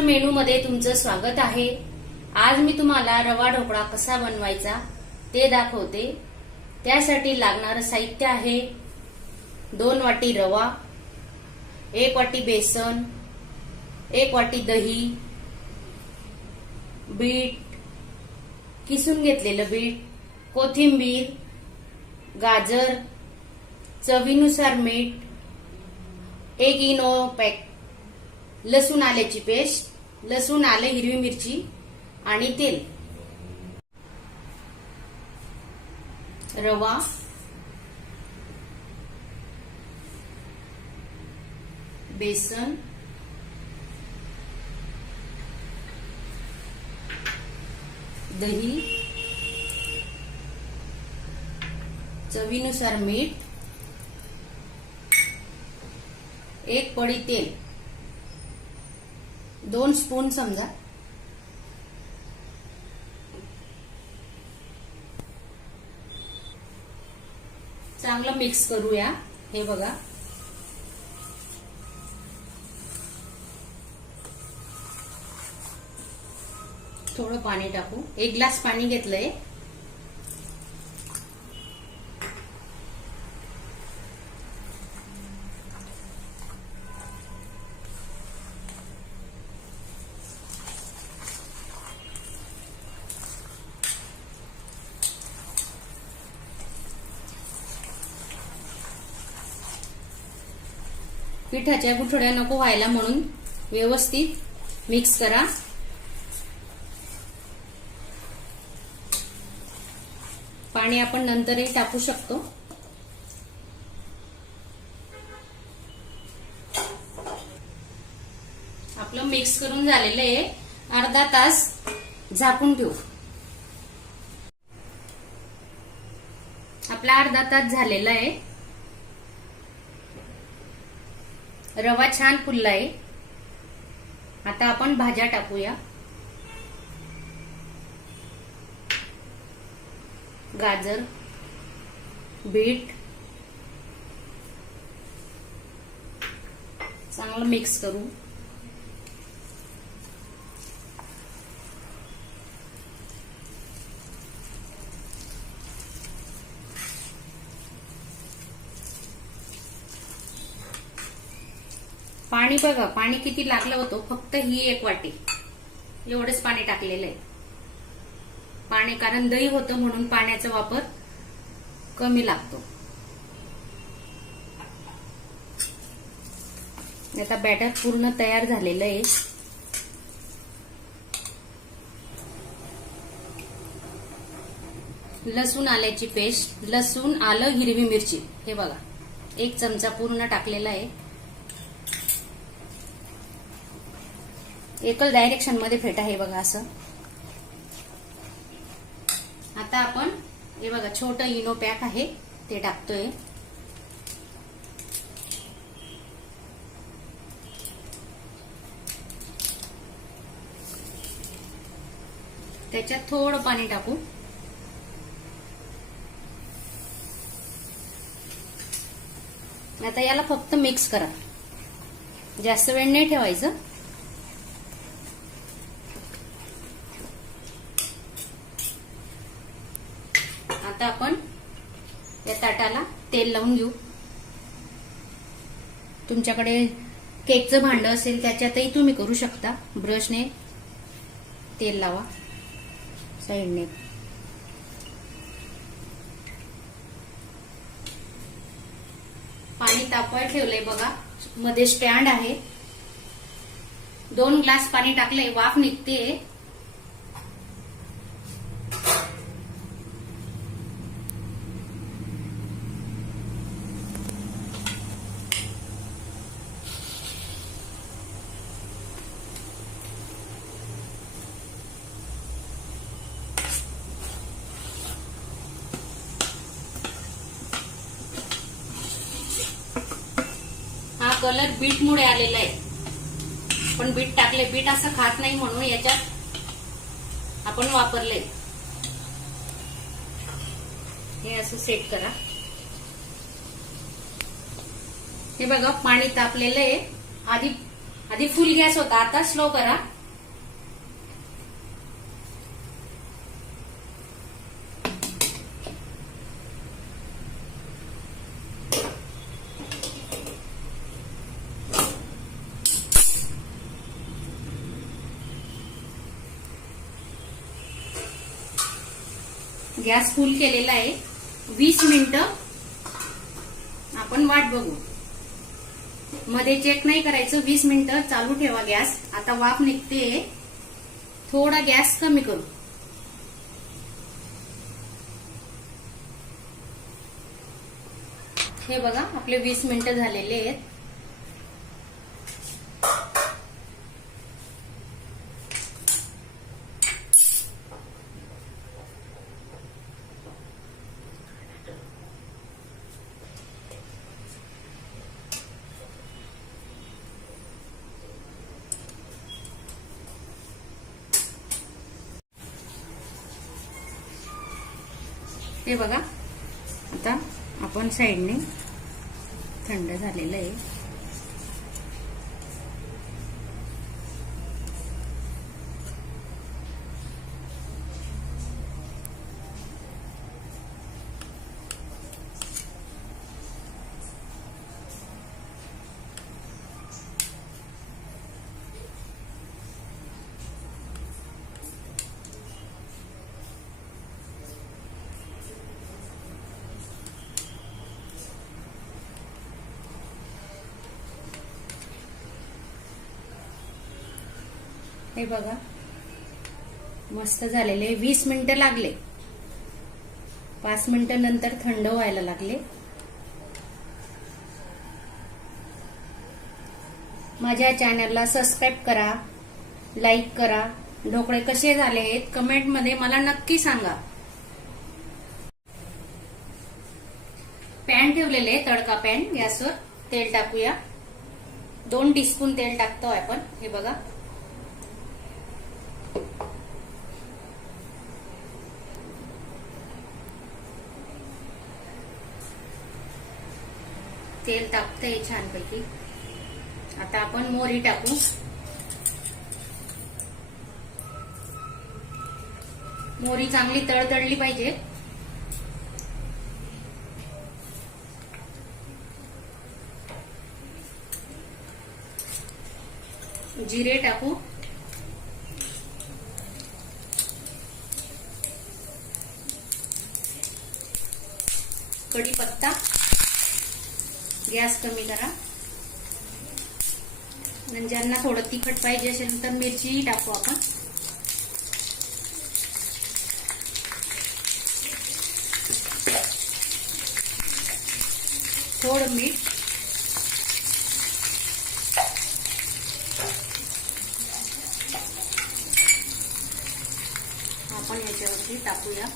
Maharashtra menu मध्ये तुमचं स्वागत आहे। आज मी तुम्हाला रवा ढोकळा कसा बनवायचा ते दाखवते। त्यासाठी लागणारं साहित्य आहे 2 वाटी रवा, 1 वाटी बेसन, 1 वाटी दही, बीट, किसून घेतलेलं बीट, कोथिंबीर, गाजर, चवीनुसार मीठ, 1 इनो पॅक लसूण आल्याची पेस्ट, लसूण आले हिरवी मिरची आणि तेल। रवा, बेसन, दही, चवीनुसार मीठ, 1 पडी तेल, 2 स्पून समजा। चांगलं मिक्स करूया। हे बघा, थोडं पाणी टाकू। 1 ग्लास पाणी घेतलंय। पिठाच्या गुठळ्या नको व्हायला म्हणून व्यवस्थित मिक्स करा। पाणी आपण नंतरही टाकू शकतो। आपलं मिक्स करून झालेलं आहे। अर्धा तास झाकून ठेवू। आपला अर्धा तास झालेला आहे। रवा छान फुललाय। आता आपण भाज्या टाकूया। गाजर, बीट, चांगलं मिक्स करू। पाणी बघा, पाणी किती लागलं होतं। फक्त ही 1 वाटी एवढंच पाणी टाकलेलं आहे। पाणी कारण दही होतं म्हणून पाण्याचा वापर कमी लागतो। आता बॅटर पूर्ण तयार झालेलं आहे। लसूण आल्याची पेस्ट, लसूण आलं हिरवी मिरची, हे बघा 1 चमचा पूर्ण टाकलेला आहे। एकच डायरेक्शन मध्ये फेटा, हे बघा असं। आता आपण हे बघा छोटं इनो पॅक आहे ते टाकतोय। त्याच्यात थोडं पाणी टाकू। आता याला फक्त मिक्स करा, जास्त वेळ नाही ठेवायचं। आता आपण या ताटाला तेल लावून घेऊ। तुमच्याकडे केकचं भांड असेल त्याच्यातही तुम्ही करू शकता। ब्रशने तेल लावा साईडने। पाणी तापवायला ठेवलंय बघा। मध्ये स्टँड आहे। 2 ग्लास पाणी टाकलंय, वाफ निघते। कलर बीट मुळे आलेला आहे, पण बीट टाकले, बीट असं खात नाही म्हणून याच्यात आपण वापरले। हे असं सेट करा। हे बघा पाणी तापलेलं आहे। आधी आधी फुल गॅस होता, आता स्लो करा. गॅस फुल केलेला आहे. 20 मिनिटं आपण वाट बघू. मध्ये चेक नाही करायचं. 20 मिनिटं चालू ठेवा गॅस. आता वाफ निघते. थोडा गॅस कमी करू. हे बघा आपले 20 मिनिटं झालेले आहेत. हे बघा आता आपण साईडने थंड झालेलं आहे. हे बघा मस्त झालेले. 20 मिनिटं लागले. 5 मिनिटं नंतर थंड व्हायला लागले. माझ्या चॅनलला सबस्क्राईब करा, लाईक करा. ढोकळे कसे झाले आहेत कमेंट मध्ये मला नक्की सांगा. पॅन ठेवलेले तडका पॅन गॅसवर. तेल टाकूया. 2 टीस्पून तेल टाकतो आपण. हे बघा तेल तापतंय छानपैकी. आता आपण मोहरी टाकू. मोहरी चांगली तळतळली पाहिजे. जिरे टाकू. कढीपत्ता. गॅस कमी करा. आणि ज्यांना थोडं तिखट पाहिजे असेल तर मिरची टाकू आपण. थोडं मीठ. आपण याच्यावरती टाकूया.